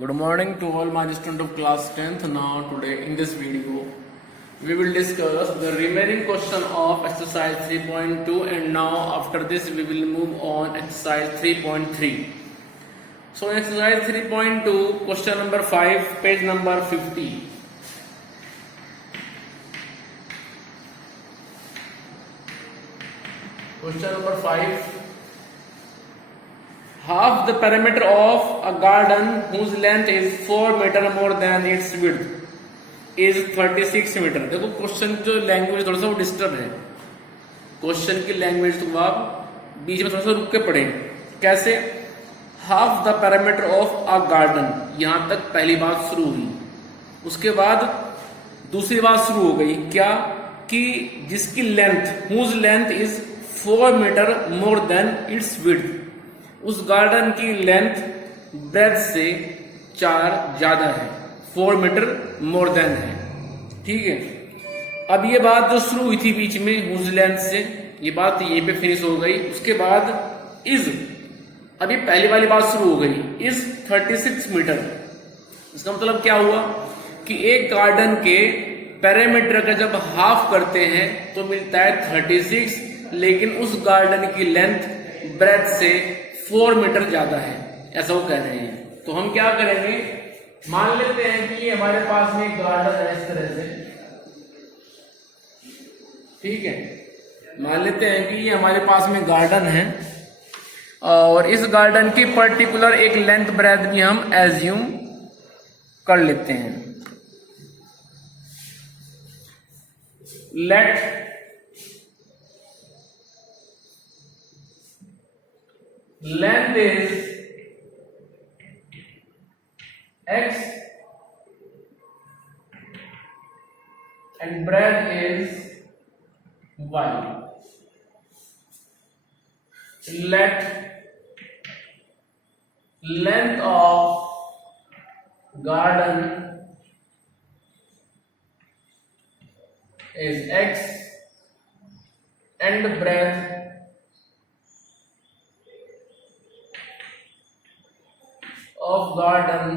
Good morning to all my students of class 10th. Now today in this video we will discuss the remaining question of exercise 3.2 and now after this we will move on exercise 3.3. So in exercise 3.2 question number 5 page number 50. Question number 5. Half the perimeter of a garden whose length is 4 meter more than its width is 36 metre. देखो question जो language थोड़ा सा वो disturb है। Question की language तो आप बीच में थोड़ा सा रुक के पढ़े। कैसे? Half the parameter of a garden, यहां तक पहली बात शुरू हुई। उसके बाद दूसरी बात शुरू हो गई, क्या कि जिसकी length whose length is 4 metre more than its width, उस गार्डन की लेंथ ब्रेथ से 4 ज्यादा है, 4 मीटर मोर देन है। ठीक है, अब ये बात जो शुरू हुई थी बीच में हुज लेंथ से, ये बात यहीं पे फिनिश हो गई। उसके बाद इज, अभी पहली वाली बात शुरू हो गई, इज 36 मीटर। इसका मतलब क्या हुआ कि एक गार्डन के पैरामीटर का जब हाफ करते हैं तो मिलता है 36, लेकिन उस गार्डन की लेंथ ब्रेथ से 4 मीटर ज्यादा है, ऐसा वो कह रहे हैं। तो हम क्या करेंगे, मान लेते हैं कि ये हमारे पास में एक गार्डन है इस तरह से। ठीक है, मान लेते हैं कि ये हमारे पास में गार्डन है और इस गार्डन की पर्टिकुलर एक लेंथ ब्रेथ भी हम एज्यूम कर लेते हैं। Let length is x and breadth is y. Let length of garden is x and breadth of garden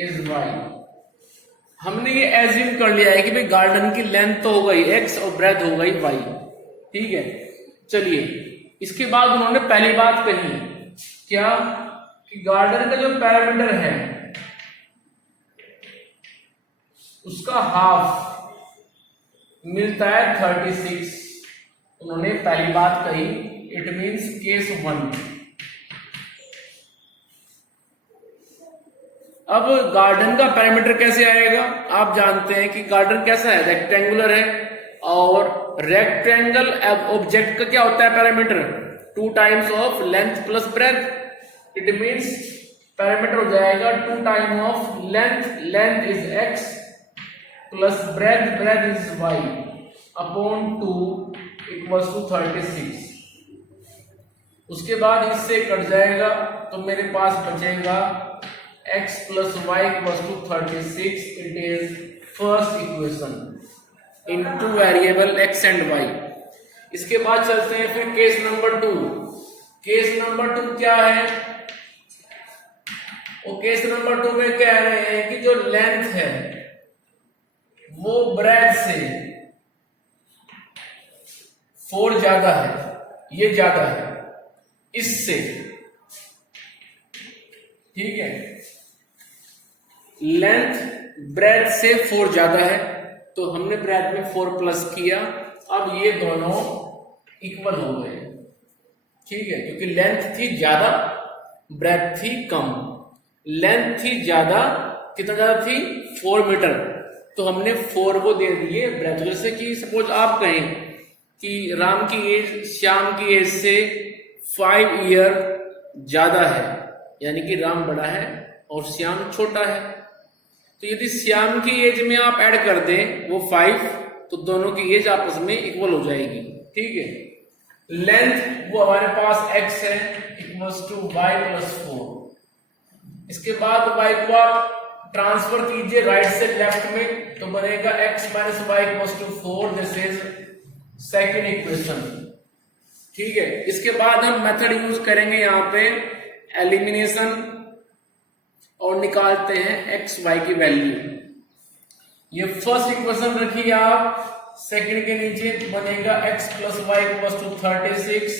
is y। हमने ये एज्यूम कर लिया है कि भाई गार्डन की लेंथ तो हो गई x और ब्रेथ हो गई y। ठीक है, चलिए इसके बाद उन्होंने पहली बात कही, क्या कि गार्डन का जो पैरामीटर है उसका हाफ मिलता है 36। उन्होंने पहली बात कही, इट मीन्स केस 1। अब गार्डन का पैरामीटर कैसे आएगा? आप जानते हैं कि गार्डन कैसा है, रेक्टेंगुलर है और रेक्टेंगल ऑब्जेक्ट का क्या होता है parameter? 2 times of length plus breadth. It means parameter हो जाएगा 2 time of length, length is x plus breadth, breadth is y upon 2 equals to 36। उसके बाद इससे कट जाएगा तो मेरे पास बचेगा x plus y equals to 36। It is first equation into variable x and y। इसके बाद चलते हैं फिर केस नंबर 2। केस नंबर 2 क्या है? वो केस नंबर 2 में कह रहे हैं कि जो लेंथ है वो ब्रेथ से 4 ज्यादा है, ये ज्यादा है इससे। ठीक है, लेंथ ब्रेथ से 4 ज्यादा है तो हमने ब्रेथ में 4 प्लस किया। अब ये दोनों इक्वल हो गए। ठीक है, क्योंकि लेंथ थी ज्यादा, ब्रेथ थी कम। लेंथ थी ज्यादा, कितना ज्यादा थी? 4 मीटर। तो हमने 4 वो दे दिए ब्रेथ। जैसे कि सपोज आप कहें कि राम की एज श्याम की एज से 5 ईयर ज्यादा है, यानी कि राम बड़ा है और श्याम छोटा है। तो यदि श्याम की एज में आप ऐड कर दें वो 5, तो दोनों की एज आपस में इक्वल हो जाएगी। ठीक है, लेंथ वो हमारे पास x है इक्वल्स टू y प्लस 4। इसके बाद y को आप ट्रांसफर कीजिए राइट से लेफ्ट में, तो बनेगा x minus y equals to 4। This is second equation. ठीक है, इसके बाद हम मेथड यूज करेंगे यहाँ पे एलिमिनेशन और निकालते हैं एक्स वाई की वैल्यू। ये फर्स्ट इक्वेशन रखिए आप, सेकंड के नीचे बनेगा x plus y equals to 36।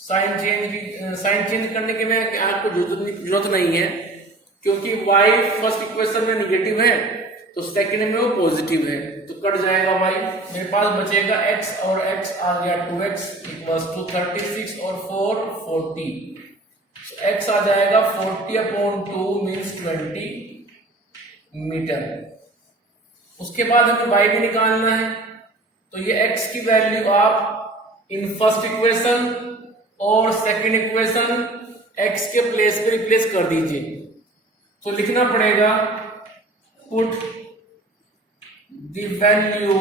Sign change करने के में आपको जरूरत नहीं है, क्योंकि y फर्स्ट इक्वेशन में निगेटिव है तो सेकंड में वो पॉजिटिव है, तो कट जाएगा y। मेरे पास बचेगा x और x आ गया 2x इक्वल्स टू 36 और 4 40। तो x आ जाएगा 40/2 मीन्स 20 मीटर। उसके बाद हमें y भी निकालना है, तो ये x की वैल्यू आप इन फर्स्ट इक्वेशन और सेकंड इक्वेशन x के प्लेस पे रिप्लेस कर दीजिए। तो लिखना पड़ेगा put the value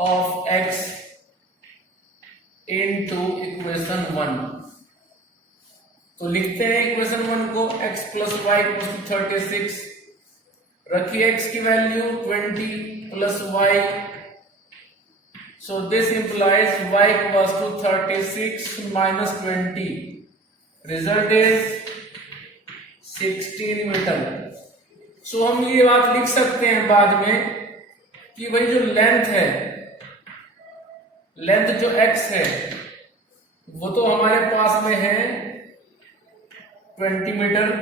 of x into equation 1। तो लिखते हैं इक्वेशन 1 को, x plus y equal to 36, रखिए x की value 20 plus y, so this implies y equals to 36 minus 20, result is 16 metre. सो हम ये बात लिख सकते हैं बाद में कि भाई जो लेंथ है, लेंथ जो x है वो तो हमारे पास में है 20 मीटर,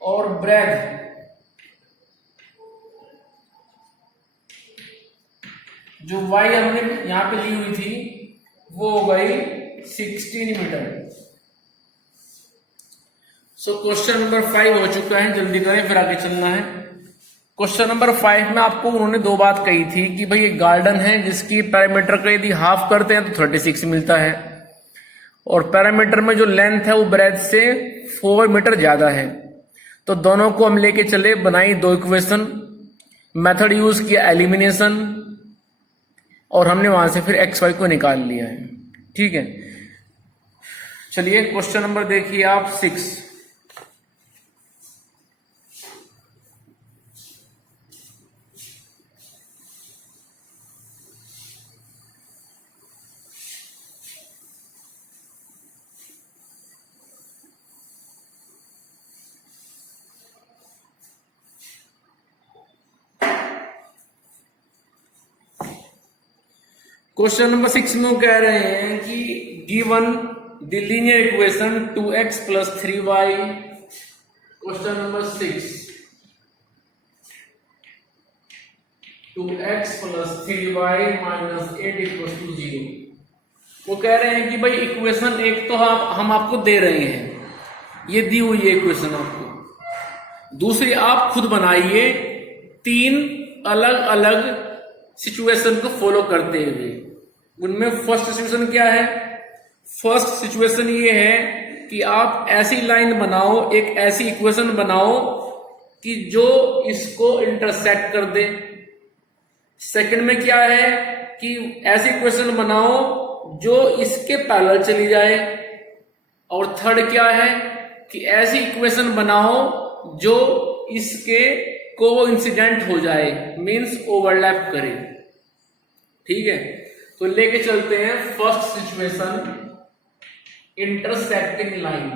और ब्रेथ जो y हमने यहां पे ली हुई थी वो हो गई 16 मीटर। सो क्वेश्चन नंबर 5 हो चुका है, जल्दी करें फिर आगे चलना है। क्वेश्चन नंबर 5 में आपको उन्होंने दो बात कही थी कि भाई ये गार्डन है जिसकी पैरामीटर का यदि हाफ करते हैं तो 36 मिलता है, और पैरामीटर में जो लेंथ है वो ब्रेथ से 4 मीटर ज्यादा है। तो दोनों को हम लेके चले, बनाई दो इक्वेशन, मेथड यूज किया एलिमिनेशन, और हमने वहां से फिर एक्स वाई को निकाल लिया है। ठीक है, चलिए क्वेश्चन नंबर देखिए आप 6। क्वेश्चन नंबर 6 में वो कह रहे हैं कि given the linear equation 2x plus 3y। Question number 6, 2x plus 3y minus 8 equal to 0। वो कह रहे हैं कि भाई इक्वेशन एक तो हम आपको दे रहे हैं, ये दी हुई है इक्वेशन आपको, दूसरी आप खुद बनाइए 3 अलग अलग सिचुएशन को फॉलो करते हुए। उनमें फर्स्ट सिचुएशन क्या है? फर्स्ट सिचुएशन ये है कि आप ऐसी लाइन बनाओ, एक ऐसी इक्वेशन बनाओ कि जो इसको इंटरसेक्ट कर दे। सेकंड में क्या है कि ऐसी इक्वेशन बनाओ जो इसके पैरेलल चली जाए। और थर्ड क्या है कि ऐसी इक्वेशन बनाओ जो इसके कोइंसिडेंट हो जाए, मींस ओवरलैप करे। ठीक है, तो लेके चलते हैं फर्स्ट सिचुएशन, इंटरसेक्टिंग लाइन।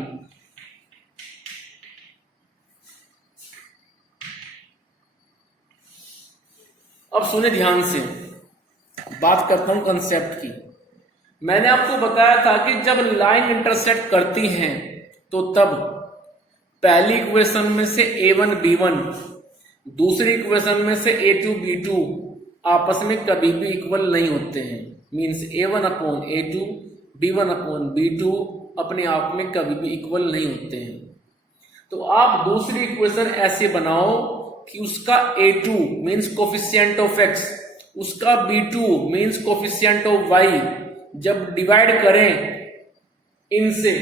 अब सुने ध्यान से, बात करता हूं कंसेप्ट की। मैंने आपको बताया था कि जब लाइन इंटरसेक्ट करती हैं तो तब पहली इक्वेशन में से a1 b1, दूसरी इक्वेशन में से a2 b2 आपस में कभी भी इक्वल नहीं होते हैं। Means a1 upon a2, b1 upon b2 अपने आप में कभी भी इक्वल नहीं होते हैं। तो आप दूसरी इक्वेशन ऐसे बनाओ कि उसका a2 means coefficient of x, उसका b2 means coefficient of y जब डिवाइड करें इनसे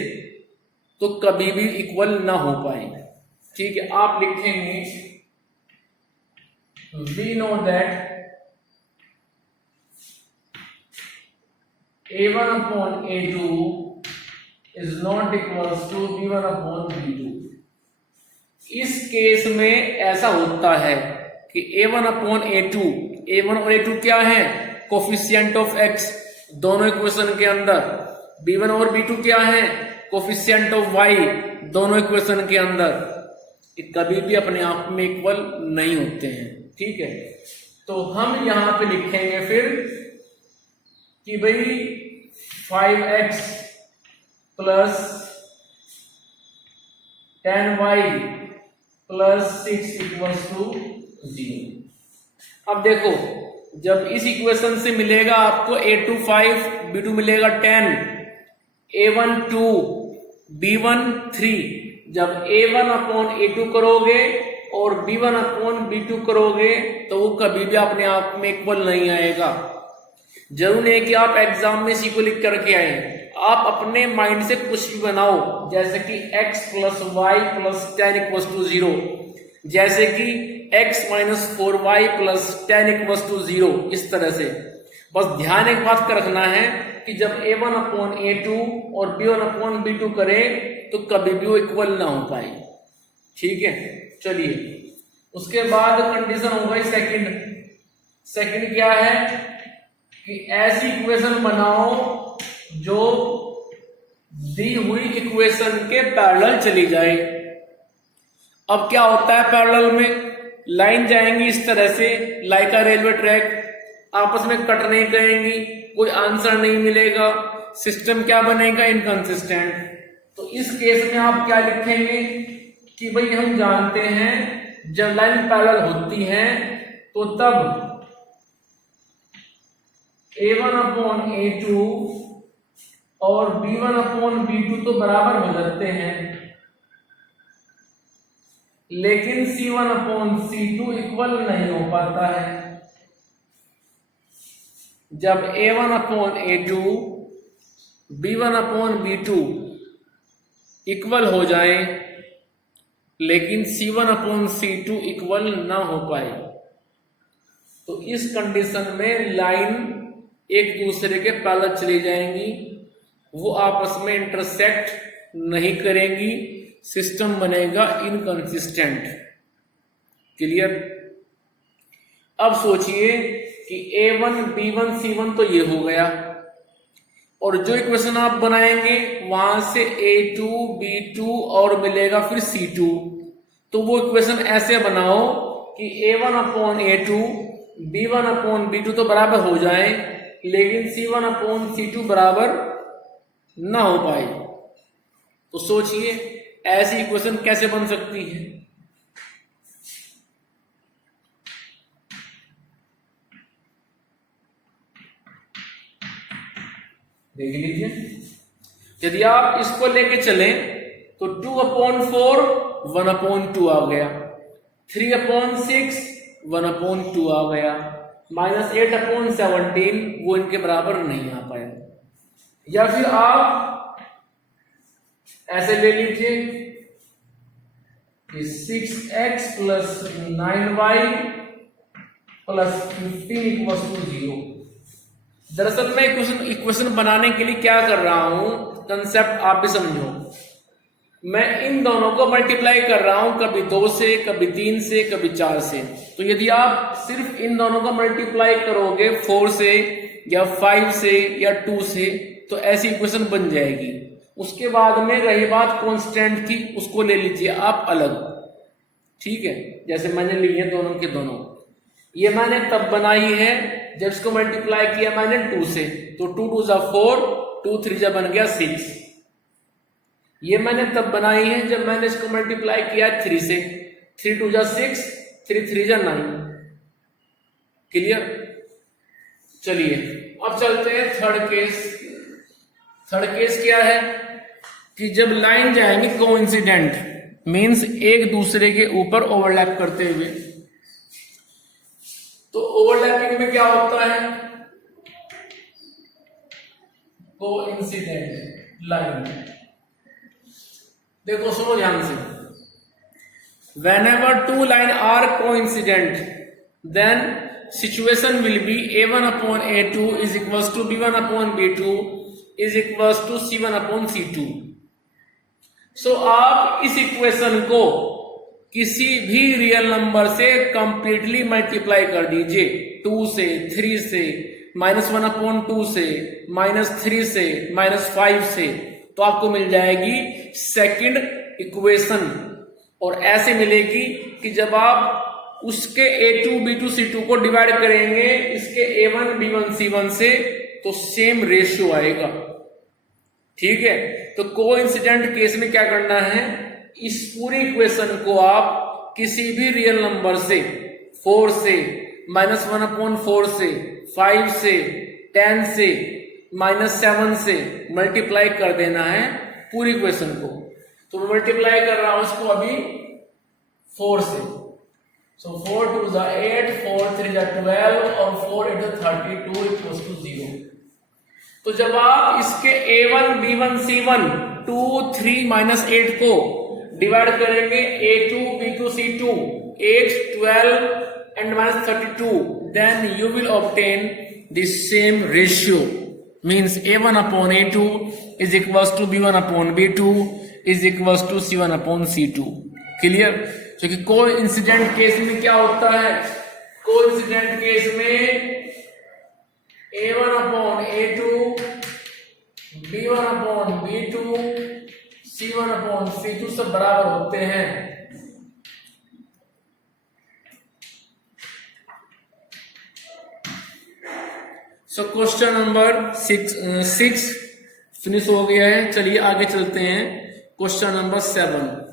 तो कभी भी इक्वल ना हो पाए। ठीक है, आप लिखेंगे we know that a1 upon a2 is not equals to b1 upon b2। इस केस में ऐसा होता है कि a1 upon a2, a1 और a2 क्या है? कोफिशिएंट ऑफ x दोनों इक्वेशन के अंदर, b1 और b2 क्या है, कोफिशिएंट ऑफ y दोनों इक्वेशन के अंदर, ये कभी भी अपने आप में इक्वल नहीं होते हैं। ठीक है, तो हम यहां पे लिखेंगे फिर कि भाई 5x plus 10y plus 6 equals to 0। अब देखो, जब इस इक्वेशन से मिलेगा आपको a2 5, b2 मिलेगा 10, a1 2, b1 3, जब a1 अपॉन a2 करोगे और b1 अपॉन b2 करोगे तो वो कभी भी अपने आप में इक्वल नहीं आएगा। जरूर है कि आप एग्जाम में इसी को लिख करके आए, आप अपने माइंड से कुछ भी बनाओ, जैसे कि x plus y plus 10 equals to 0, जैसे कि x minus 4y plus 10 equals to 0, इस तरह से। बस ध्यान एक बात का रखना है कि जब a1 अपॉन a2 और b1 अपॉन b2 करें तो कभी भी वो इक्वल ना हो पाए। ठीक है, चलिए उसके बाद कंडीशन हो गई सेकंड। सेकंड क्या है कि ऐसी इक्वेशन बनाओ जो दी हुई इक्वेशन के पैरेलल चली जाए। अब क्या होता है, पैरेलल में लाइन जाएंगी इस तरह से, लाइक अ रेलवे ट्रैक, आपस में कट नहीं करेंगी, कोई आंसर नहीं मिलेगा, सिस्टम क्या बनेगा, इनकंसिस्टेंट। तो इस केस में आप क्या लिखेंगे कि भाई हम जानते हैं जब लाइन पैरेलल होती है तो तब a1 अपॉन a2 और b1 अपॉन b2 तो बराबर हो जाते हैं, लेकिन c1 अपॉन c2 इक्वल नहीं हो पाता है। जब a1 upon a2 b1 upon b2 equal हो जाए लेकिन c1 अपॉन c2 इक्वल ना हो पाए, तो इस कंडीशन में लाइन एक दूसरे के पैरेलल चली जाएंगी, वो आपस में इंटरसेक्ट नहीं करेंगी, सिस्टम बनेगा इनकंसिस्टेंट। क्लियर? अब सोचिए कि a1 b1 c1 तो ये हो गया, और जो इक्वेशन आप बनाएंगे वहां से a2 b2 और मिलेगा फिर c2, तो वो इक्वेशन ऐसे बनाओ कि a1 upon a2 b1 upon b2 तो बराबर हो जाए, लेकिन c1 अपॉन c2 बराबर ना हो पाए। तो सोचिए ऐसी इक्वेशन कैसे बन सकती है। देख लीजिए, यदि आप इसको लेके चलें तो 2 अपॉन 4 1 अपॉन 2 आ गया, 3 अपॉन 6 1 अपॉन 2 आ गया, माइनस 8 अपॉन 17 वो इनके बराबर नहीं आ पाया। या फिर आप ऐसे ले लीजिए कि 6x plus 9y plus 15 equals to 0। दरअसल मैं इक्वेशन बनाने के लिए क्या कर रहा हूं, कंसेप्ट आप भी समझो। मैं इन दोनों को मल्टीप्लाई कर रहा हूं, कभी 2 से, कभी 3 से, कभी 4 से। तो यदि आप सिर्फ इन दोनों को मल्टीप्लाई करोगे 4 से या 5 से या 2 से, तो ऐसी इक्वेशन बन जाएगी। उसके बाद में रही बात कांस्टेंट की, उसको ले लीजिए आप अलग। ठीक है, जैसे मैंने ली है दोनों के दोनों, ये मैंने तब बनाई है जब इसको मल्टीप्लाई किया मैंने 2 से, तो 2 2 जा 4, 2 3 जा बन गया 6। ये मैंने तब बनाई है जब मैंने इसको मल्टीप्लाई किया 3 से, 3 2 जा 6, 3 3 जा 9। क्लियर? चलिए अब चलते हैं थर्ड केस। थर्ड केस क्या है कि जब लाइन जाएंगी कोइंसिडेंट, मींस एक दूसरे के ऊपर ओवरलैप करते हुए। तो ओवरलैपिंग में क्या होता है, कोइंसिडेंट लाइन। देखो सुनो ध्यान से, whenever two line are coincident then situation will be a1 upon a2 is equals to b1 upon b2 is equals to c1 upon c2। सो आप इस इक्वेशन को किसी भी रियल नंबर से कंप्लीटली मल्टीप्लाई कर दीजिए, 2 से, 3 से, -1/2 से, -3 से, -5 से, तो आपको मिल जाएगी सेकंड इक्वेशन। और ऐसे मिलेगी कि जब आप उसके A2, B2, C2 को डिवाइड करेंगे इसके A1, B1, C1 से, तो सेम रेशियो आएगा। ठीक है, तो कोइंसिडेंट केस में क्या करना है, इस पूरी इक्वेशन को आप किसी भी रियल नंबर से, 4 से, -1/4 से, 5 से, 10 से, -7 से मल्टीप्लाई कर देना है पूरी इक्वेशन को। तो मैं मल्टीप्लाई कर रहा हूं इसको अभी 4 से। सो 4 2 8, 4 3 12 और 4 8 32 इक्वल्स टू 0। तो जब आप इसके A1, B1, C1 2, 3, -8 को डिवाइड करेंगे A2, B2, C2 8, 12 and -32, then you will obtain the same ratio, means A1/A2 is equals to B1/B2 is equals to C1/C2। Clear? क्योंकि कोइंसिडेंट केस में क्या होता है, कोइंसिडेंट केस में A1/A2, B1/B2, C1/C2 सब बराबर होते हैं। सो क्वेश्चन नंबर 6 फिनिश हो गया है। चलिए आगे चलते हैं, क्वेश्चन नंबर 7।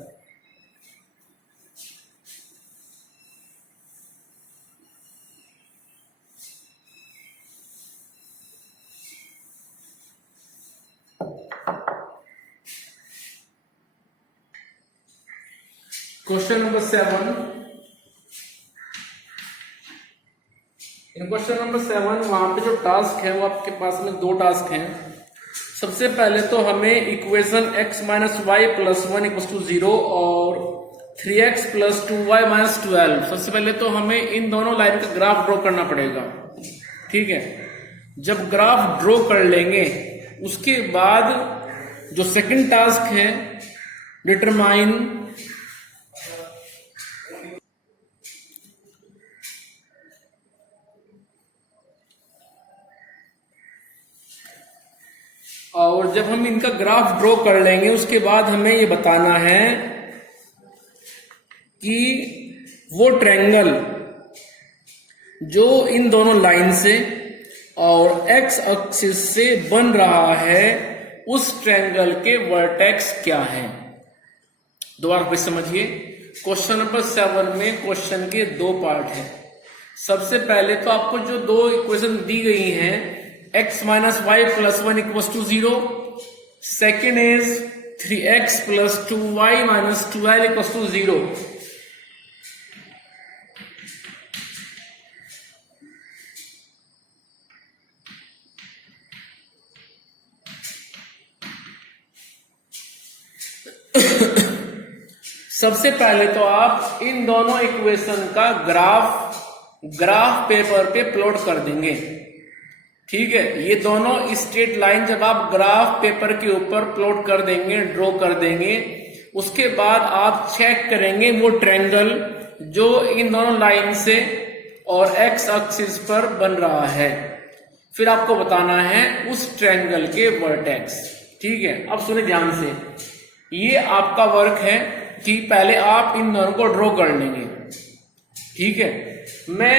क्वेश्चन नंबर 7, इन क्वेश्चन नंबर 7 वहां पे जो टास्क है वो आपके पास में 2 टास्क हैं। सबसे पहले तो हमें इक्वेशन x - y + 1 = 0 और 3x + 2y - 12, सबसे पहले तो हमें इन दोनों लाइन का ग्राफ ड्रॉ करना पड़ेगा। ठीक है, जब ग्राफ ड्रॉ कर लेंगे उसके बाद जो सेकंड टास्क है, डिटरमाइन और जब हम इनका ग्राफ ड्रॉ कर लेंगे उसके बाद हमें ये बताना है कि वो ट्रायंगल जो इन दोनों लाइन से और एक्स एक्सिस से बन रहा है उस ट्रायंगल के वर्टेक्स क्या है। दोबारा फिर समझिए, क्वेश्चन नंबर 7 में क्वेश्चन के 2 पार्ट हैं। सबसे पहले तो आपको जो 2 इक्वेशन दी गई हैं, x - y + 1 = 0, second is 3x + 2y - 12 = 0। सबसे पहले तो आप इन दोनों इक्वेशन का ग्राफ पेपर पे प्लॉट कर देंगे। ठीक है, ये दोनों स्ट्रेट लाइन जब आप ग्राफ पेपर के ऊपर प्लॉट कर देंगे, ड्रॉ कर देंगे, उसके बाद आप चेक करेंगे वो ट्रायंगल जो इन दोनों लाइन से और एक्स एक्सिस पर बन रहा है। फिर आपको बताना है उस ट्रायंगल के वर्टेक्स। ठीक है, अब सुनिए ध्यान से, ये आपका वर्क है कि पहले आप इन दोनों को ड्रॉ कर लेंगे। ठीक है, मैं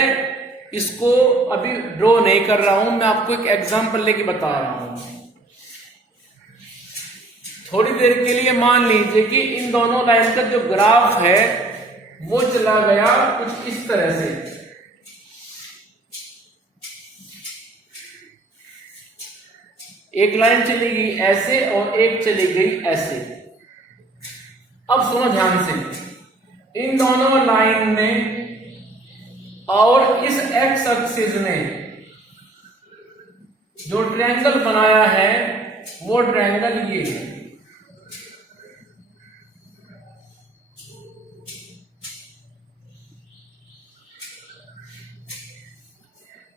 इसको अभी ड्रॉ नहीं कर रहा हूं, मैं आपको एक एग्जांपल लेके बता रहा हूं। थोड़ी देर के लिए मान लीजिए कि इन दोनों लाइन का जो ग्राफ है वो चला गया कुछ इस तरह से। एक लाइन चली गई ऐसे और एक चली गई ऐसे। अब सुनो ध्यान से, इन दोनों लाइन में और इस एक्स एक्सिस ने जो ट्रायंगल बनाया है वो ट्रायंगल ये है।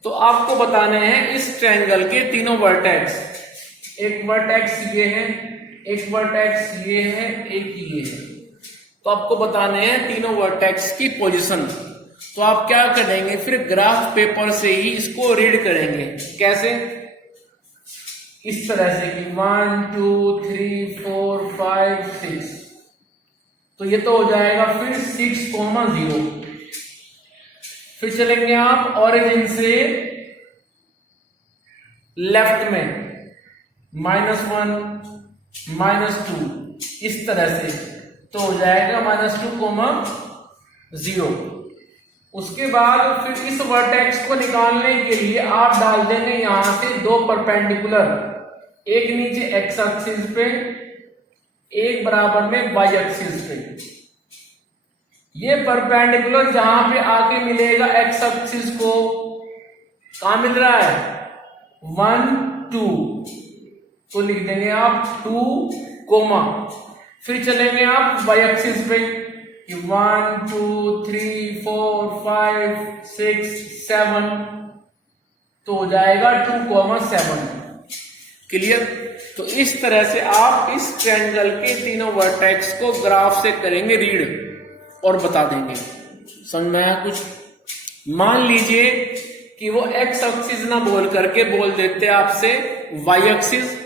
तो आपको बताने हैं इस ट्रायंगल के तीनों वर्टेक्स। एक वर्टेक्स ये है, एक वर्टेक्स ये है, एक ये है। तो आपको बताने हैं तीनों वर्टेक्स की पोजीशन। तो आप क्या करेंगे, फिर ग्राफ पेपर से ही इसको रीड करेंगे। कैसे? इस तरह से कि 1 2 3 4 5 6, तो ये तो हो जाएगा फिर 6,0। फिर चलेंगे आप ओरिजिन से लेफ्ट में -1 -2, इस तरह से, तो हो जाएगा -2,0। उसके बाद फिर इस वर्टेक्स को निकालने के लिए आप डाल देंगे यहां से दो परपेंडिकुलर, एक नीचे एक्स एक्सिस पे, एक बराबर में वाई एक्सिस पे। ये परपेंडिकुलर जहां पे आके मिलेगा एक्स एक्सिस को, कहां मिल रहा है 1 2, तो लिख देंगे आप 2, फिर चलेंगे आप वाई एक्सिस पे 1 2 3 4 5 6 7, तो हो जाएगा 2,7। क्लियर? तो इस तरह से आप इस ट्रायंगल के तीनों वर्टेक्स को ग्राफ से करेंगे रीड और बता देंगे। समझ में आया कुछ? मान लीजिए कि वो एक्स एक्सिस ना बोल करके बोल देते आपसे वाई एक्सिस।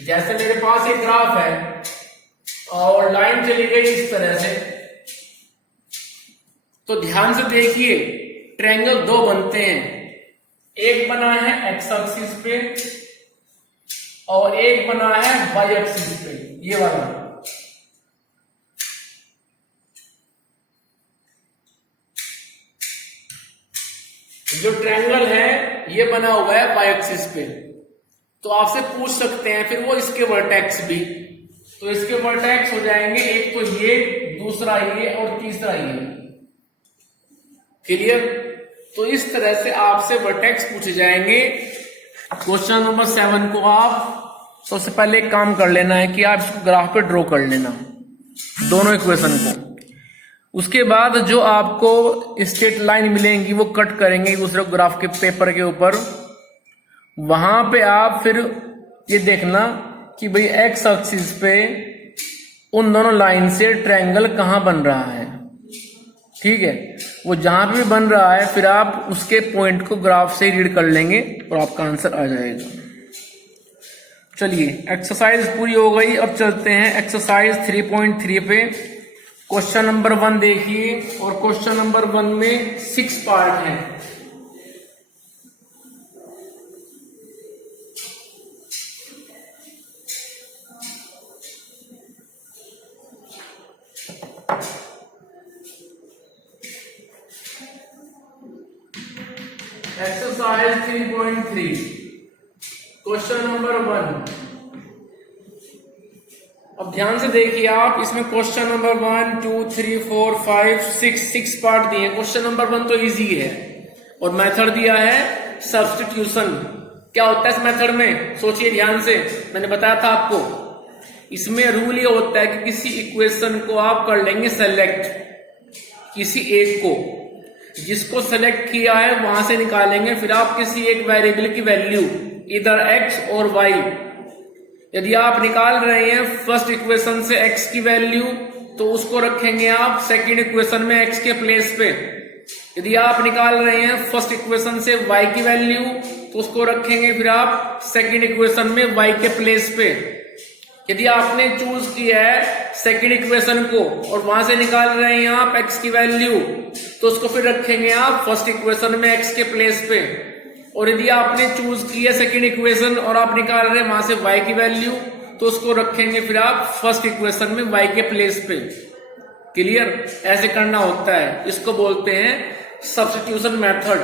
जैसे मेरे पास एक ग्राफ है और लाइन चली गई इस तरह से, तो ध्यान से देखिए ट्रायंगल दो बनते हैं, एक बना है एक्स एक्सिस पे और एक बना है वाई एक्सिस पे, ये वाला। जो ट्रायंगल है ये बना हुआ है वाई एक्सिस पे, तो आपसे पूछ सकते हैं फिर वो इसके वर्टेक्स भी, तो इसके वर्टेक्स हो जाएंगे एक तो ये, दूसरा ये और तीसरा ये। क्लियर? तो इस तरह से आपसे वर्टेक्स पूछे जाएंगे। क्वेश्चन नंबर 7 को आप सबसे पहले एक काम कर लेना है कि आप इसको ग्राफ पे ड्रॉ कर लेना, दोनों इक्वेशन को। उसके बाद जो आपको स्ट्रेट लाइन मिलेंगी वो कट करेंगे दूसरे ग्राफ के पेपर के ऊपर। वहां पे आप फिर ये देखना कि भाई एक्स एक्सिस पे उन दोनों लाइन से ट्रायंगल कहां बन रहा है। ठीक है? वो जहां भी बन रहा है फिर आप उसके पॉइंट को ग्राफ से रीड कर लेंगे और आपका आंसर आ जाएगा। चलिए एक्सरसाइज पूरी हो गई, अब चलते हैं एक्सरसाइज 3.3 पे। क्वेश्चन नंबर 1 देखिए, और क्वेश्चन नंबर 1 में 6 पार्ट है। Exercise 3.3 question number 1। अब ध्यान से देखिए आप, इसमें क्वेश्चन नंबर 1 2 3 4 5 6 पार्ट दिए। क्वेश्चन नंबर 1 तो इजी है और मेथड दिया है सब्स्टिट्यूशन। क्या होता है इस मेथड में, सोचिए ध्यान से, मैंने बताया था आपको। इसमें रूल ये होता है कि किसी इक्वेशन को आप कर लेंगे सेलेक्ट, किसी एक को, जिसको सेलेक्ट किया है वहां से निकालेंगे। फिर आप किसी एक वेरिएबल की वैल्यू, इधर एक्स और वाई, यदि आप निकाल रहे हैं फर्स्ट इक्वेशन से x की वैल्यू, तो उसको रखेंगे आप सेकंड इक्वेशन में x के प्लेस पे। यदि आप निकाल रहे हैं फर्स्ट इक्वेशन से y की वैल्यू, तो उसको रखेंगे फिर आप सेकंड इक्वेशन में y के प्लेस पे। यदि आपने चूज किया है सेकंड इक्वेशन को और वहां से निकाल रहे हैं आप x की वैल्यू, तो उसको फिर रखेंगे आप फर्स्ट इक्वेशन में x के प्लेस पे। और यदि आपने चूज किया सेकंड इक्वेशन और आप निकाल रहे हैं वहां से y की वैल्यू, तो उसको रखेंगे फिर आप फर्स्ट इक्वेशन में y के प्लेस पे। क्लियर? ऐसे करना होता है, इसको बोलते हैं सब्स्टिट्यूशन मेथड।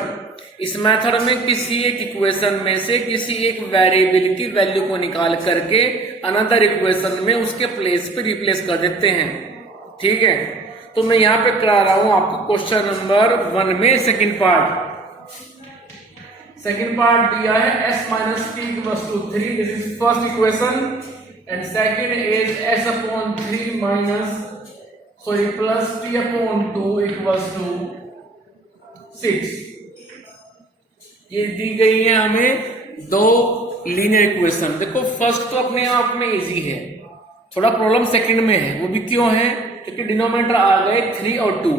इस मेथड में किसी एक इक्वेशन में से किसी एक वेरिएबल की वैल्यू को निकाल करके अनदर इक्वेशन में उसके प्लेस पे रिप्लेस कर देते हैं। ठीक है? तो मैं यहां पे करा रहा हूं आपको क्वेश्चन नंबर 1 में सेकंड पार्ट। सेकंड पार्ट दिया है s minus t equals to 3, this is first equation, and second is s upon 3 minus plus t upon 2 equals to 6। ये दी गई है हमें दो लीनियर इक्वेशन। देखो फर्स्ट तो अपने आप में इजी है, थोड़ा प्रॉब्लम सेकंड में है। वो भी क्यों है? क्योंकि डिनोमिनेटर आ गए 3 और 2।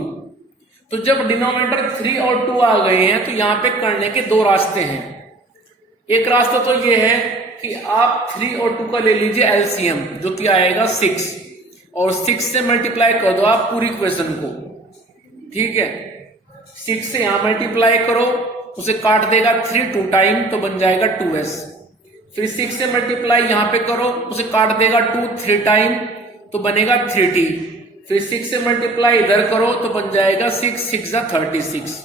तो जब डिनोमिनेटर 3 और 2 आ गए हैं तो यहाँ पे करने के दो रास्ते हैं। एक रास्ता तो ये है कि आप 3 और 2 का ले लीजिए एलसीएम, जो कि आएगा 6, और 6 से मल्टीप्लाई कर दो आप पूरी इक्वेशन को। ठीक है, 6 से यहां मल्टीप्लाई करो, उसे काट देगा 3 2 टाइम, तो बन जाएगा 2s। फिर 6 से मल्टीप्लाई यहां पे करो, उसे काट देगा 2 3 टाइम, तो बनेगा 3t। फिर 6 से मल्टीप्लाई इधर करो तो बन जाएगा 6 6 36।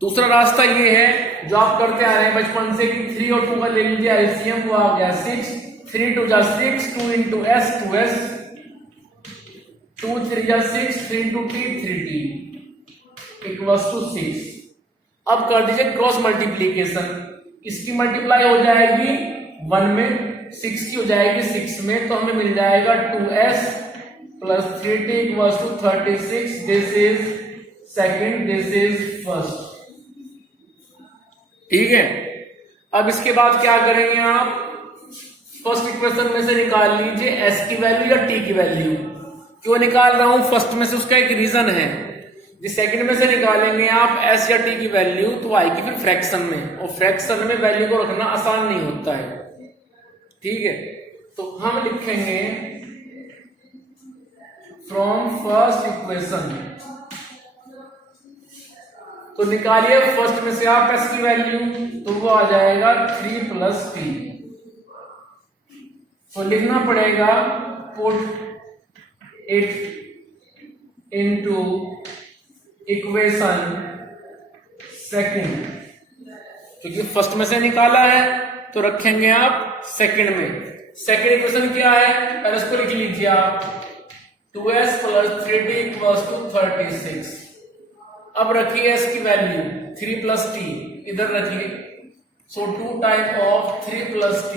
दूसरा रास्ता ये है जो आप करते आ रहे हैं बचपन से कि 3 और 2 का ले लीजिए एलसीएम, वो आ गया 6, 3 2 6, 2 into s 2s, 2 3 6, 3 into t 3t equals to 6। अब कर दीजिए क्रॉस मल्टीप्लीकेशन, इसकी मल्टीप्लाई हो जाएगी 1 में, 6 की हो जाएगी 6 में, तो हमें मिल जाएगा 2s plus 3t equals to 36। This is second, this is first. ठीक है, अब इसके बाद क्या करेंगे आप, फर्स्ट इक्वेशन में से निकाल लीजिए s की वैल्यू या t की वैल्यू। क्यों निकाल रहा हूं फर्स्ट में से, उसका एक रीजन है। जिस सेकंड में से निकालेंगे आप s या t की वैल्यू तो आएगी फिर फ्रैक्शन में, और फ्रैक्शन में वैल्यू को रखना आसान नहीं होता है। ठीक है, तो हम लिखेंगे फ्रॉम फर्स्ट इक्वेशन, तो निकालिए फर्स्ट में से आप s की वैल्यू, तो वो आ जाएगा 3 प्लस t। तो लिखना पड़ेगा put it into equation second, क्योंकि फर्स्ट में से निकाला है तो रखेंगे आप सेकंड में। सेकंड इक्वेशन क्या है, पहले इसको लिख लीजिए आप, 2s plus 3t equals to 36। अब रखिए s की वैल्यू 3 प्लस t, इधर रखिए, so 2 time of 3 plus t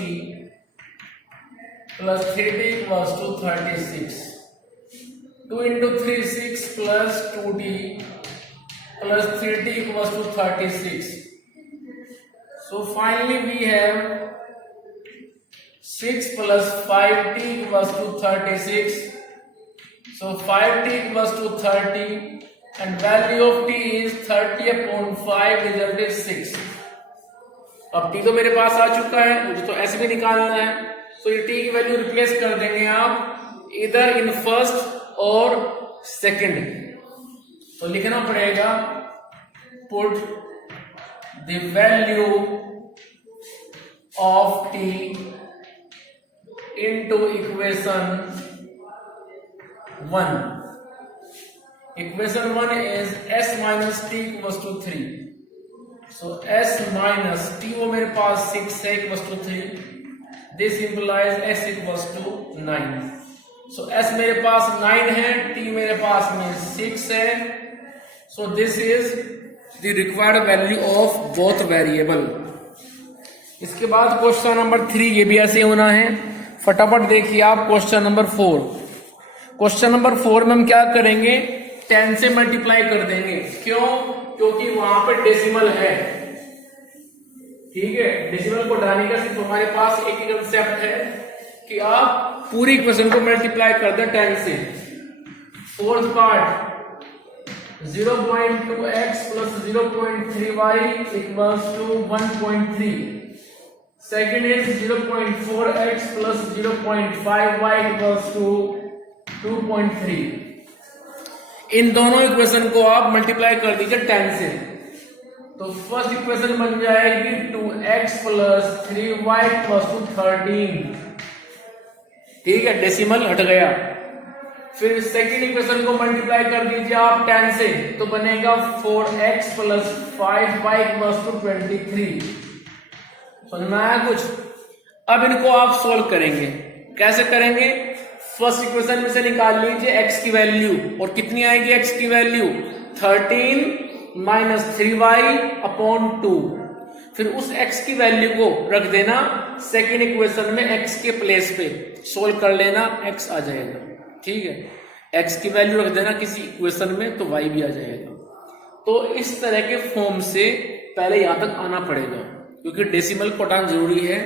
plus 3t equals to 36। 2 into 3 6 plus 2t plus 3t equals to 36. So finally we have 6 plus 5t equals to 36. So 5t equals to 30 and value of t is 30 upon 5 result is 6. अब t तो मेरे पास आ चुका है, मुझे तो s भी निकालना है, तो ये t की वैल्यू रिप्लेस कर देंगे आप इधर इन फर्स्ट और सेकंड। तो लिखना पड़ेगा put the value of t into equation 1। Equation 1 is s minus t equals to 3। So s minus t वो मेरे पास 6 है equals to 3। This implies s equals to 9। So s मेरे पास 9 है, t मेरे पास में 6 है। So this is the required value of both variable. इसके बाद क्वेश्चन नंबर 3, ये भी ऐसे होना है। फटाफट देखिए आप क्वेश्चन नंबर 4। क्वेश्चन नंबर 4 में हम क्या करेंगे, 10 से मल्टीप्लाई कर देंगे। क्यों? क्योंकि वहां पर डेसिमल है। ठीक है, डेसिमल को हटाने का सिर्फ हमारे पास एक ही कंसेप्ट है कि आप पूरी इक्वेशन को मल्टीप्लाई कर दे 10 से। Fourth part 0.2x plus 0.3y equals to 1.3। Second is 0.4x plus 0.5y equals to 2.3। इन दोनों इक्वेशन को आप मल्टीप्लाई कर दीजिए 10 से, तो फर्स्ट इक्वेशन बन जाएगी 2x plus 3y plus two 13। ठीक है, डेसिमल हट गया। फिर सेकेंड इक्वेशन को मल्टीप्लाई कर दीजिए आप 10 से, तो बनेगा 4x plus 5y plus two 23। समझ में आया कुछ? अब इनको आप सोल्व करेंगे। कैसे करेंगे? फर्स्ट इक्वेशन में से निकाल लीजिए x की वैल्यू, और कितनी आएगी x की वैल्यू 13 माइनस 3y अपॉन 2। फिर उस x की वैल्यू को रख देना सेकेंड इक्वेशन में x के प्लेस पे, सोल्व कर लेना, x आ जाएगा। ठीक है, x की वैल्यू रख देना किसी इक्वेशन में तो y भी आ जाएगा। तो इस तरह के फॉर्म से पहले यहां तक आना पड़ेगा, क्योंकि डेसिमल को हटाना जरूरी है।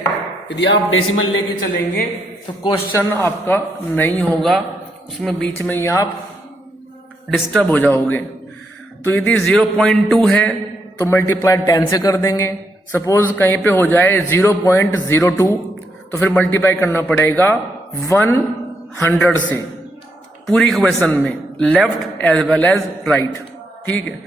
यदि आप डेसिमल लेके चलेंगे तो क्वेश्चन आपका नहीं होगा, उसमें बीच में ही आप डिस्टर्ब हो जाओगे। तो यदि 0.2 है तो मल्टीप्लाई 10 से कर देंगे। सपोज कहीं पे हो जाए 0.02 तो फिर मल्टीप्लाई करना पड़ेगा 100 से, पूरी इक्वेशन में left as well as right. ठीक है,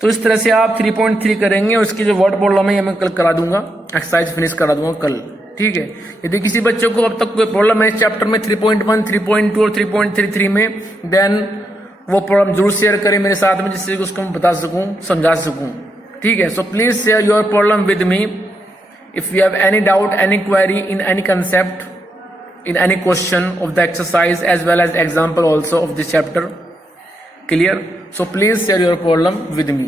तो इस तरह से आप 3.3 करेंगे और इसकी जो वर्ड प्रॉब्लम है ये मैं कल करा दूंगा, एक्सरसाइज फिनिश करा दूंगा कल। ठीक है, यदि किसी बच्चे को अब तक कोई प्रॉब्लम है इस चैप्टर में 3.1, 3.2 और 3.33 में, देन वो प्रॉब्लम जरूर शेयर करें मेरे साथ में, जिससे उसको मैं बता सकूं, समझा सकूं। ठीक है, so please share your problem with me if you have any doubt, any query in any concept, in any question of the exercise as well as example also of this chapter. Clear? So please share your problem with me.